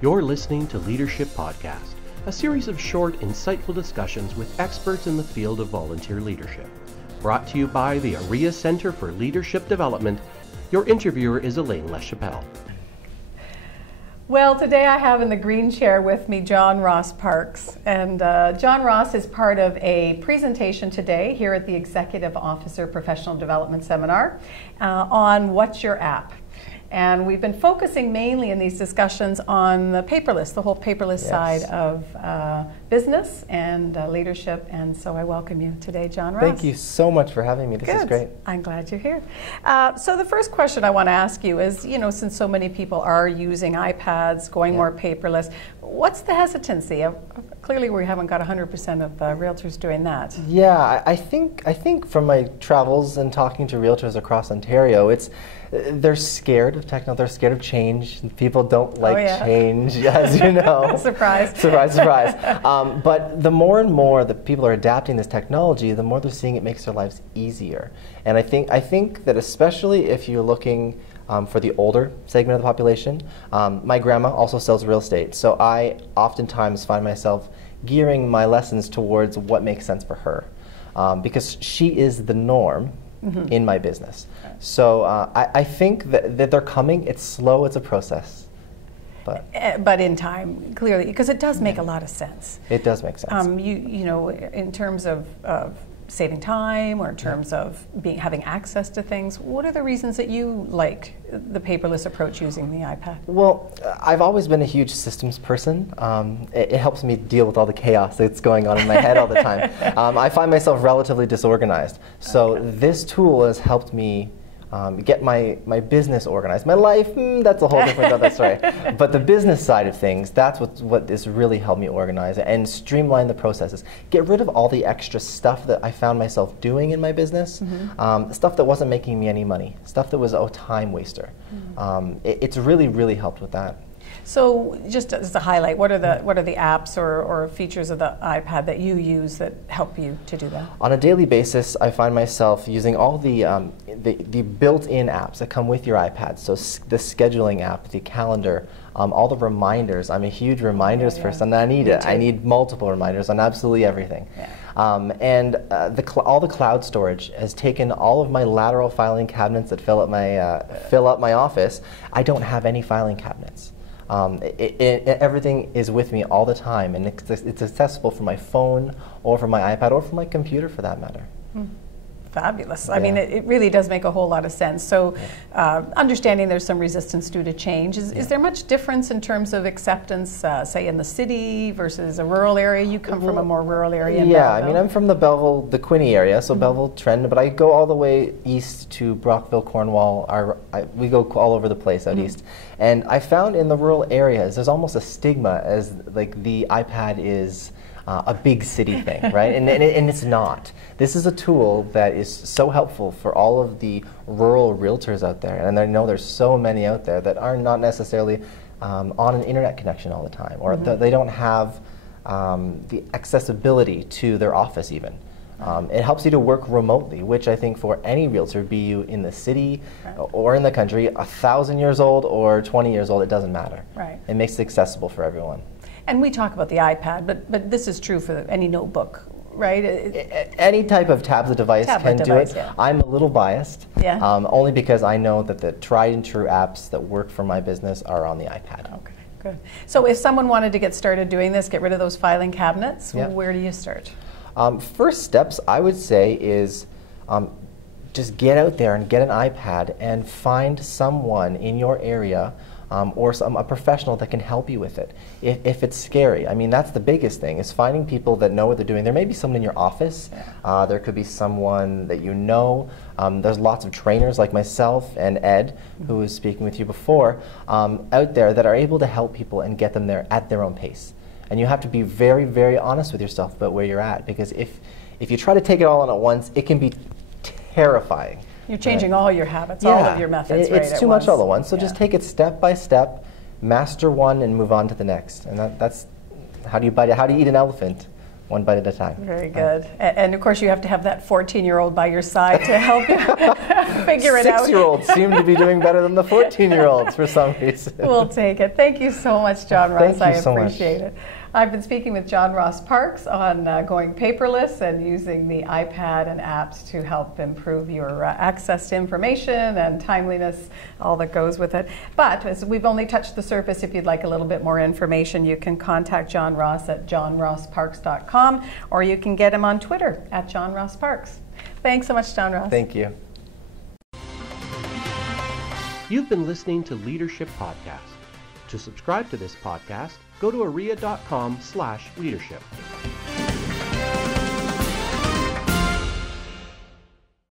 You're listening to Leadership Podcast, a series of short, insightful discussions with experts in the field of volunteer leadership. Brought to you by the ARIA Center for Leadership Development. Your interviewer is Elaine LeChapelle. Well, today I have in the green chair with me John Ross Parks. And John Ross is part of a presentation today here at the Executive Officer Professional Development Seminar on What's Your App? And we've been focusing mainly in these discussions on the paperless, the whole paperless side of business and leadership. And so I welcome you today, John Ross. Thank you so much for having me. This is great. I'm glad you're here. So the first question I want to ask you is, you know, since so many people are using iPads, going more paperless, what's the hesitancy? Clearly we haven't got 100% of realtors doing that. Yeah, I think from my travels and talking to realtors across Ontario, they're scared of technology, they're scared of change. People don't like change, as you know. Surprise. Surprise, surprise. But the more and more that people are adapting this technology, the more they're seeing it makes their lives easier. And I think that especially if you're looking for the older segment of the population, my grandma also sells real estate, so I oftentimes find myself gearing my lessons towards what makes sense for her, because she is the norm in my business. So I think that they're coming. It's slow. It's a process. But in time, clearly, because it does make a lot of sense. It does make sense. You know, in terms of saving time or in terms of having access to things, what are the reasons that you like the paperless approach using the iPad? Well, I've always been a huge systems person. It helps me deal with all the chaos that's going on in my head all the time. I find myself relatively disorganized. So this tool has helped me get my business organized. My life, that's a whole different other story. But the business side of things, that's what has really helped me organize and streamline the processes. Get rid of all the extra stuff that I found myself doing in my business, stuff that wasn't making me any money, stuff that was a time waster. It's really, really helped with that. So just as a highlight, what are the apps or features of the iPad that you use that help you to do that? On a daily basis, I find myself using all the built-in apps that come with your iPad. So the scheduling app, the calendar, all the reminders. I'm a huge reminders person. I need it. I need multiple reminders on absolutely everything. And all the cloud storage has taken all of my lateral filing cabinets that fill up my office. I don't have any filing cabinets. Everything is with me all the time, and it's accessible from my phone or from my iPad or from my computer for that matter. Fabulous. I mean, it really does make a whole lot of sense. So understanding there's some resistance due to change, is there much difference in terms of acceptance, say in the city versus a rural area? You come from a more rural area in Belleville. I mean, I'm from the Belleville, the Quinte area, so Belleville, Trent, but I go all the way east to Brockville, Cornwall. We go all over the place out east. And I found in the rural areas, there's almost a stigma as like the iPad is a big city thing, right? And it's not. This is a tool that is so helpful for all of the rural realtors out there. And I know there's so many out there that are not necessarily on an internet connection all the time, or they don't have the accessibility to their office even. It helps you to work remotely, which I think for any realtor, be you in the city or in the country, 1,000 years old or 20 years old, it doesn't matter. It makes it accessible for everyone. And we talk about the iPad, but this is true for any notebook, right? Any type of tablet device can do it. I'm a little biased, only because I know that the tried and true apps that work for my business are on the iPad. Okay, good. So if someone wanted to get started doing this, get rid of those filing cabinets, where do you start? First steps, I would say, is just get out there and get an iPad and find someone in your area or a professional that can help you with it. If it's scary, I mean, that's the biggest thing, is finding people that know what they're doing. There may be someone in your office. There could be someone that you know. There's lots of trainers like myself and Ed, who was speaking with you before, out there that are able to help people and get them there at their own pace. And you have to be very, very honest with yourself about where you're at, because if you try to take it all on at once, it can be terrifying. You're changing all your habits, all of your methods, it's too much all at once. So just take it step by step, master one, and move on to the next. And that's how do you eat an elephant? one bite at a time. Very good. And of course, you have to have that 14-year-old by your side to help you figure it out. 6-year-olds seem to be doing better than the 14-year-olds for some reason. We'll take it. Thank you so much, John Ross. Thank you so much. I appreciate it. I've been speaking with John Ross Parks on going paperless and using the iPad and apps to help improve your access to information and timeliness, all that goes with it. But as we've only touched the surface, if you'd like a little bit more information, you can contact John Ross at johnrossparks.com, or you can get him on Twitter at John Ross Parks. Thanks so much, John Ross. Thank you. You've been listening to Leadership Podcast. To subscribe to this podcast, go to aria.com/leadership.